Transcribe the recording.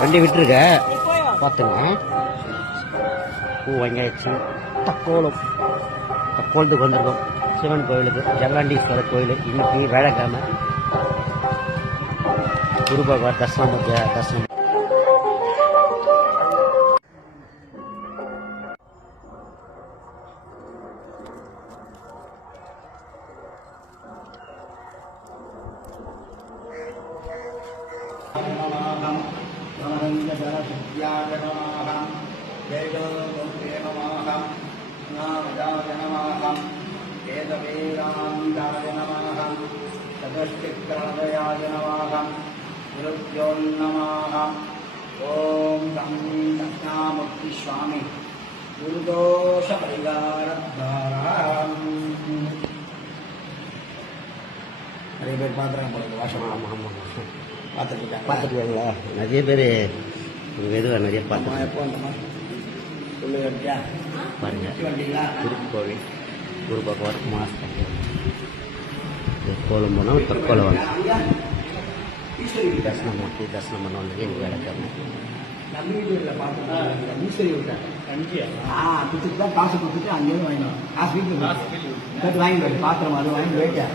வண்டி விட்டுருக்க பார்த்துங்க. பூ வாங்கியாச்சு. தக்கோலத்துக்கு வந்திருக்கோம். சிவன் கோயிலுக்கு, ஜல்லாண்டீஸ்வரர் கோயில். இன்னைக்கு வேலைக்கிழமை. குரு பகவான் தரிசனம். ओम दक्षिणामूर्ति स्वामी गुरुदोष परिवार நிறைய பேர் பார்க்குறாங்க போல வாசம். ஆமாம் ஆமாம் பார்த்துருக்காங்களா? நிறைய பேர் எதுவாக நிறைய பார்த்து எப்போ அந்த மாதிரி சொல்லுங்க பாருங்க. வண்டிங்களா திருப்பு கோவில் குரு பகவான் மாஸ்டர் கோலம் போனால் தற்கொலை வந்து தரிசனமூர்த்தி தரிசனம் பண்ண வந்தது எனக்கு விளக்காம நம்ம வீட்டில் பார்த்துட்டு ஈஸ்வரி விட்டாங்க கொடுத்துட்டு தான் காசு கொடுத்துட்டு அங்கேயும் வாங்கிடுவோம். காசு வீட்டுக்கு வாங்கிடுவாங்க. பாத்திரம் அது வாங்கி போயிட்டேன்.